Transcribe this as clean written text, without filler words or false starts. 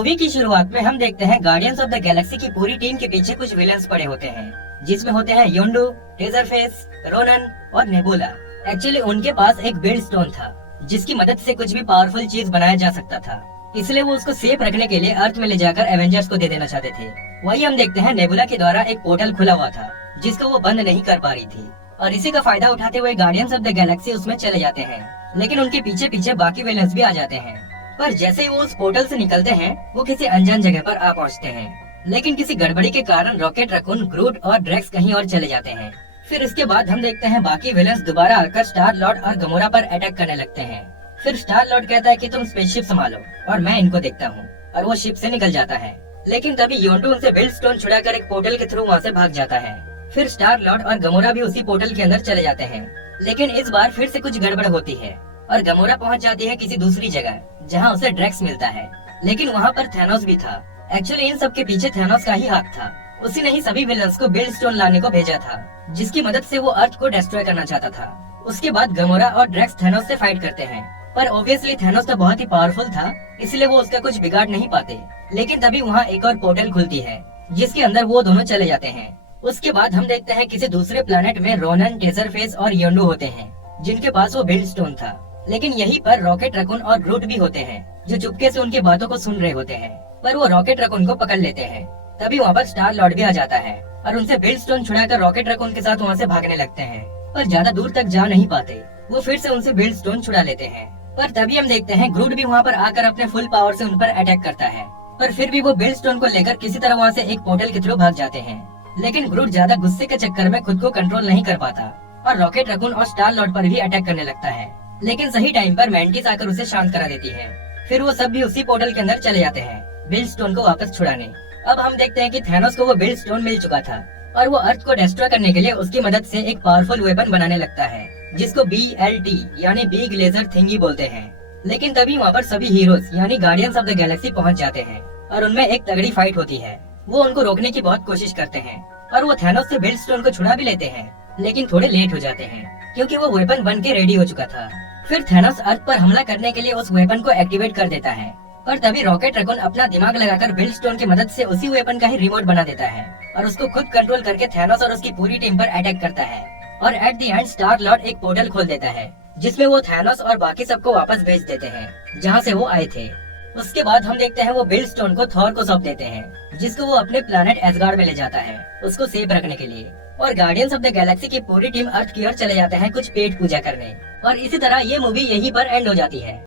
Movie की शुरुआत में हम देखते हैं गार्डियंस ऑफ द गैलेक्सी की पूरी टीम के पीछे कुछ विलन्स पड़े होते हैं, जिसमें होते हैं योंडू, टेजरफेस, रोनन और नेबुला। एक्चुअली उनके पास एक बिल्ड स्टोन था, जिसकी मदद से कुछ भी पावरफुल चीज बनाया जा सकता था। इसलिए वो उसको सेफ रखने के लिए अर्थ में ले जाकर एवेंजर्स को दे देना चाहते थे। वही हम देखते हैं नेबुला के द्वारा एक पोर्टल खुला हुआ था, जिसको वो बंद नहीं कर पा रही थी, और इसी का फायदा उठाते हुए गार्डियंस ऑफ द गैलेक्सी उसमें चले जाते हैं। लेकिन उनके पीछे पीछे बाकी विलन्स भी आ जाते हैं। पर जैसे ही वो उस पोर्टल से निकलते हैं, वो किसी अनजान जगह पर आ पहुंचते हैं। लेकिन किसी गड़बड़ी के कारण रॉकेट, रकून, ग्रूट और ड्रैक्स कहीं और चले जाते हैं। फिर इसके बाद हम देखते हैं बाकी विलन्स दोबारा आकर स्टार लॉर्ड और गमोरा पर अटैक करने लगते हैं। फिर स्टार लॉर्ड कहता है कि तुम स्पेसशिप संभालो और मैं इनको देखता हूँ, और वो शिप से निकल जाता है। लेकिन तभी योंडू उनसे बिल्ड स्टोन छुड़ाकर एक पोर्टल के थ्रू वहाँ से भाग जाता है। फिर स्टार लॉर्ड और गमोरा भी उसी पोर्टल के अंदर चले जाते हैं। लेकिन इस बार फिर से कुछ गड़बड़ होती है और गमोरा पहुंच जाती है किसी दूसरी जगह, जहां उसे ड्रैक्स मिलता है। लेकिन वहां पर थैनोस भी था। एक्चुअली इन सब के पीछे थैनोस का ही हाथ था। उसी ने ही सभी विलन्स को बिल्ड स्टोन लाने को भेजा था, जिसकी मदद से वो अर्थ को डिस्ट्रॉय करना चाहता था। उसके बाद गमोरा और ड्रैक्स थैनोस से फाइट करते हैं, पर ऑब्वियसली थैनोस तो बहुत ही पावरफुल था, इसलिए वो उसका कुछ बिगाड़ नहीं पाते। लेकिन तभी वहाँ एक और पोर्टल खुलती है, जिसके अंदर वो दोनों चले जाते हैं। उसके बाद हम देखते हैं किसी दूसरे प्लेनेट में रोनन, टेजरफेस और योंडू होते हैं, जिनके पास वो बिल्ड स्टोन था। लेकिन यहीं पर रॉकेट, रकून और ग्रूट भी होते हैं, जो चुपके से उनकी बातों को सुन रहे होते हैं। पर वो रॉकेट, रकून को पकड़ लेते हैं। तभी वहाँ पर स्टार लॉर्ड भी आ जाता है और उनसे बिल्ड स्टोन छुड़ाकर रॉकेट, रकून के साथ वहाँ से भागने लगते हैं। पर ज्यादा दूर तक जा नहीं पाते। वो फिर से उनसे बिल्ड स्टोन छुड़ा लेते हैं। पर तभी हम देखते हैं ग्रूट भी वहाँ पर आकर अपने फुल पावर से उन पर अटैक करता है। पर फिर भी वो बिल्ड स्टोन को लेकर किसी तरह वहाँ से एक पोर्टल के थ्रू भाग जाते हैं। लेकिन ग्रूट ज्यादा गुस्से के चक्कर में खुद को कंट्रोल नहीं कर पाता और रॉकेट, रकून और स्टार लॉर्ड पर भी अटैक करने लगता है। लेकिन सही टाइम पर मैंटिस आकर उसे शांत करा देती है। फिर वो सब भी उसी पोर्टल के अंदर चले जाते हैं बिल्ड स्टोन को वापस छुड़ाने। अब हम देखते हैं कि थैनोस को वो बिल्ड स्टोन मिल चुका था और वो अर्थ को डिस्ट्रॉय करने के लिए उसकी मदद से एक पावरफुल वेपन बनाने लगता है, जिसको BLT यानी बिग लेजर थिंगी बोलते हैं। लेकिन तभी वहाँ पर सभी हीरोज यानी गार्डियंस ऑफ द गैलेक्सी पहुँच जाते हैं और उनमें एक तगड़ी फाइट होती है। वो उनको रोकने की बहुत कोशिश करते हैं और वो थैनोस से बिल्ड स्टोन को छुड़ा भी लेते हैं, लेकिन थोड़े लेट हो जाते हैं क्योंकि वो वेपन बन के रेडी हो चुका था। फिर थैनोस अर्थ पर हमला करने के लिए उस वेपन को एक्टिवेट कर देता है। और तभी रॉकेट, रकून अपना दिमाग लगाकर बिल्ड स्टोन की मदद से उसी वेपन का ही रिमोट बना देता है और उसको खुद कंट्रोल करके थैनोस और उसकी पूरी टीम पर अटैक करता है। और at the end star Lord एक पोर्टल खोल देता है, जिसमें वो थैनोस और बाकी सबको वापस भेज देते हैं जहाँ से वो आए थे। उसके बाद हम देखते हैं वो बिल्ड स्टोन को थॉर को सौंप देते हैं, जिसको वो अपने प्लेनेट एसगार्ड में ले जाता है उसको सेफ रखने के लिए। और गार्डियंस ऑफ द गैलेक्सी की पूरी टीम अर्थ की ओर चले जाते हैं कुछ पेट पूजा करने। और इसी तरह ये मूवी यहीं पर एंड हो जाती है।